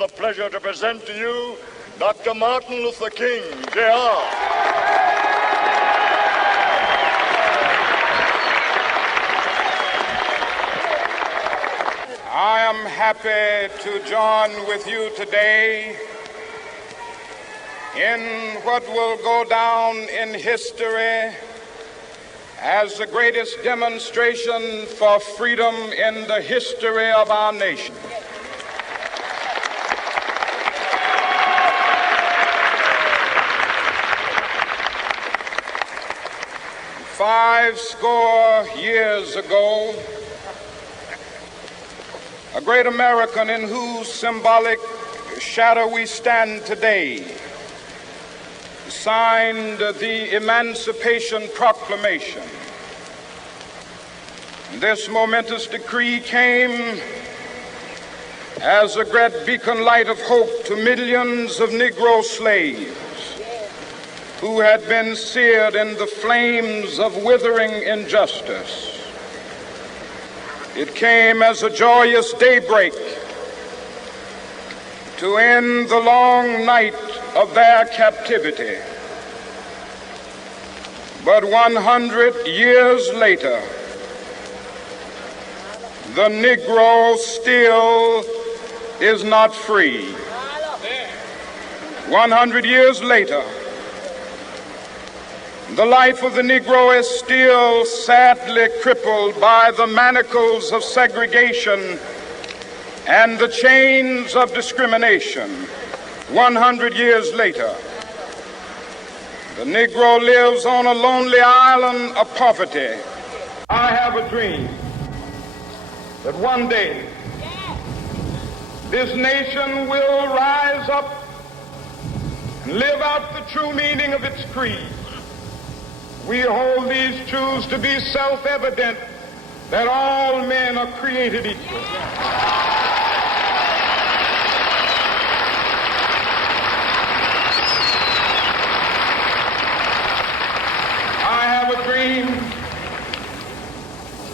the pleasure to present to you Dr. Martin Luther King, Jr. I am happy to join with you today in what will go down in history as the greatest demonstration for freedom in the history of our nation. Five score years ago, a great American in whose symbolic shadow we stand today signed the Emancipation Proclamation. This momentous decree came as a great beacon light of hope to millions of Negro slaves who had been seared in the flames of withering injustice. It came as a joyous daybreak to end the long night of their captivity. But 100 years later, the Negro still is not free. 100 years later, the life of the Negro is still sadly crippled by the manacles of segregation and the chains of discrimination. 100 years later, the Negro lives on a lonely island of poverty. I have a dream that one day this nation will rise up and live out the true meaning of its creed. We hold these truths to be self-evident, that all men are created equal. I have a dream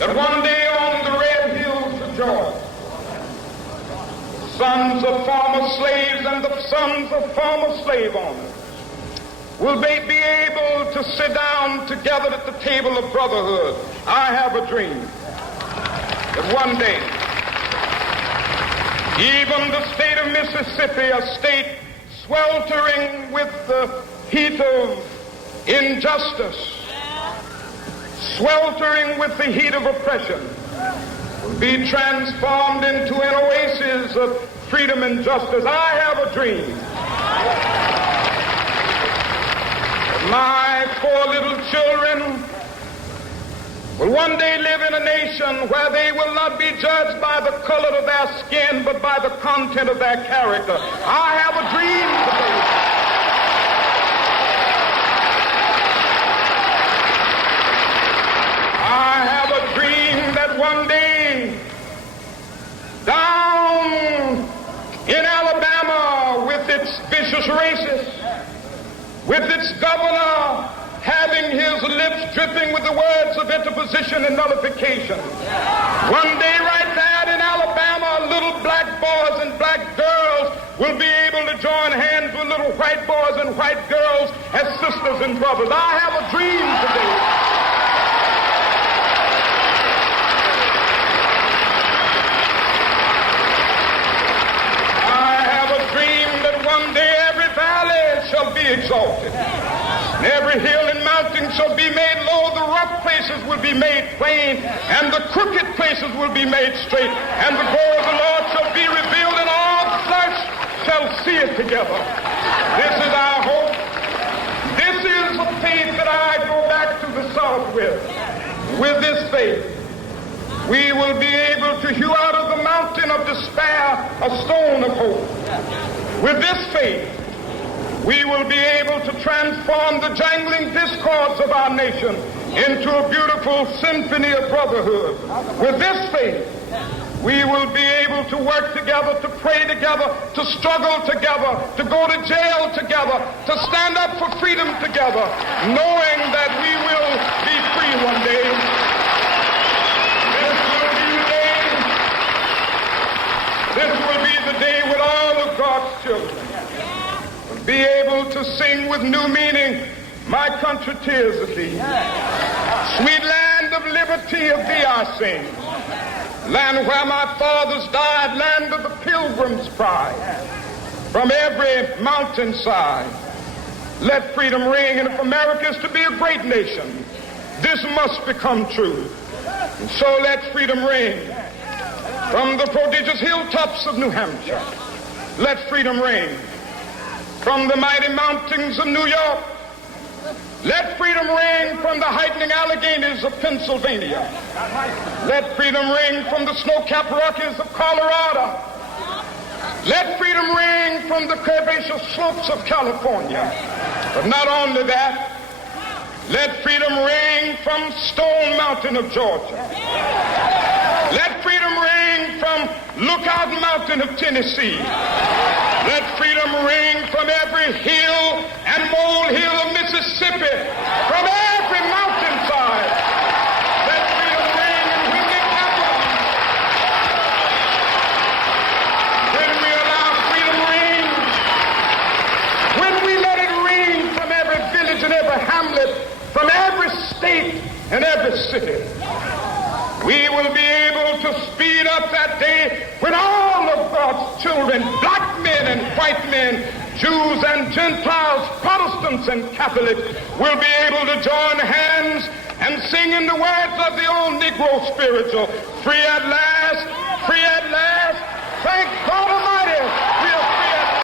that one day on the red hills of Georgia, the sons of former slaves and the sons of former slave owners will they be able to sit down together at the table of brotherhood. I have a dream that one day, even the state of Mississippi, a state sweltering with the heat of injustice, sweltering with the heat of oppression, will be transformed into an oasis of freedom and justice. I have a dream. My four little children will one day live in a nation where they will not be judged by the color of their skin, but by the content of their character. I have a dream today. I have a dream that one day, down in Alabama, with its vicious racists, with its governor having his lips dripping with the words of interposition and nullification. One day right there in Alabama, little black boys and black girls will be able to join hands with little white boys and white girls as sisters and brothers. I have a dream today. I have a dream that one day every valley shall be exalted, and every hill and mountain shall be made low. The rough places will be made plain, and the crooked places will be made straight, and the glory of the Lord shall be revealed, and all flesh shall see it together. This is our hope. This is the faith that I go back to the South with. With this faith, we will be able to hew out of the mountain of despair a stone of hope. With this faith, we will be able to transform the jangling discords of our nation into a beautiful symphony of brotherhood. With this faith, we will be able to work together, to pray together, to struggle together, to go to jail together, to stand up for freedom together, knowing that we will be free one day. This will be the day when all of God to sing with new meaning, my country, tears of thee. Sweet land of liberty, of thee I sing. Land where my fathers died, land of the pilgrim's pride. From every mountainside, let freedom ring. And if America is to be a great nation, this must become true. And so let freedom ring. From the prodigious hilltops of New Hampshire, let freedom ring. From the mighty mountains of New York, let freedom ring. From the heightening Alleghenies of Pennsylvania, let freedom ring. From the snow-capped Rockies of Colorado, let freedom ring. From the curvaceous slopes of California. But not only that, let freedom ring from Stone Mountain of Georgia. Let freedom ring from Lookout Mountain of Tennessee. Let freedom ring from every hill and molehill of Mississippi, from every mountainside. Let freedom ring, and when it happens, when we allow freedom ring, when we let it ring from every village and every hamlet, from every state and every city, we will be able to speed up that day when all of God's children, black men and white men, Jews and Gentiles, Protestants and Catholics, will be able to join hands and sing in the words of the old Negro spiritual, free at last, thank God.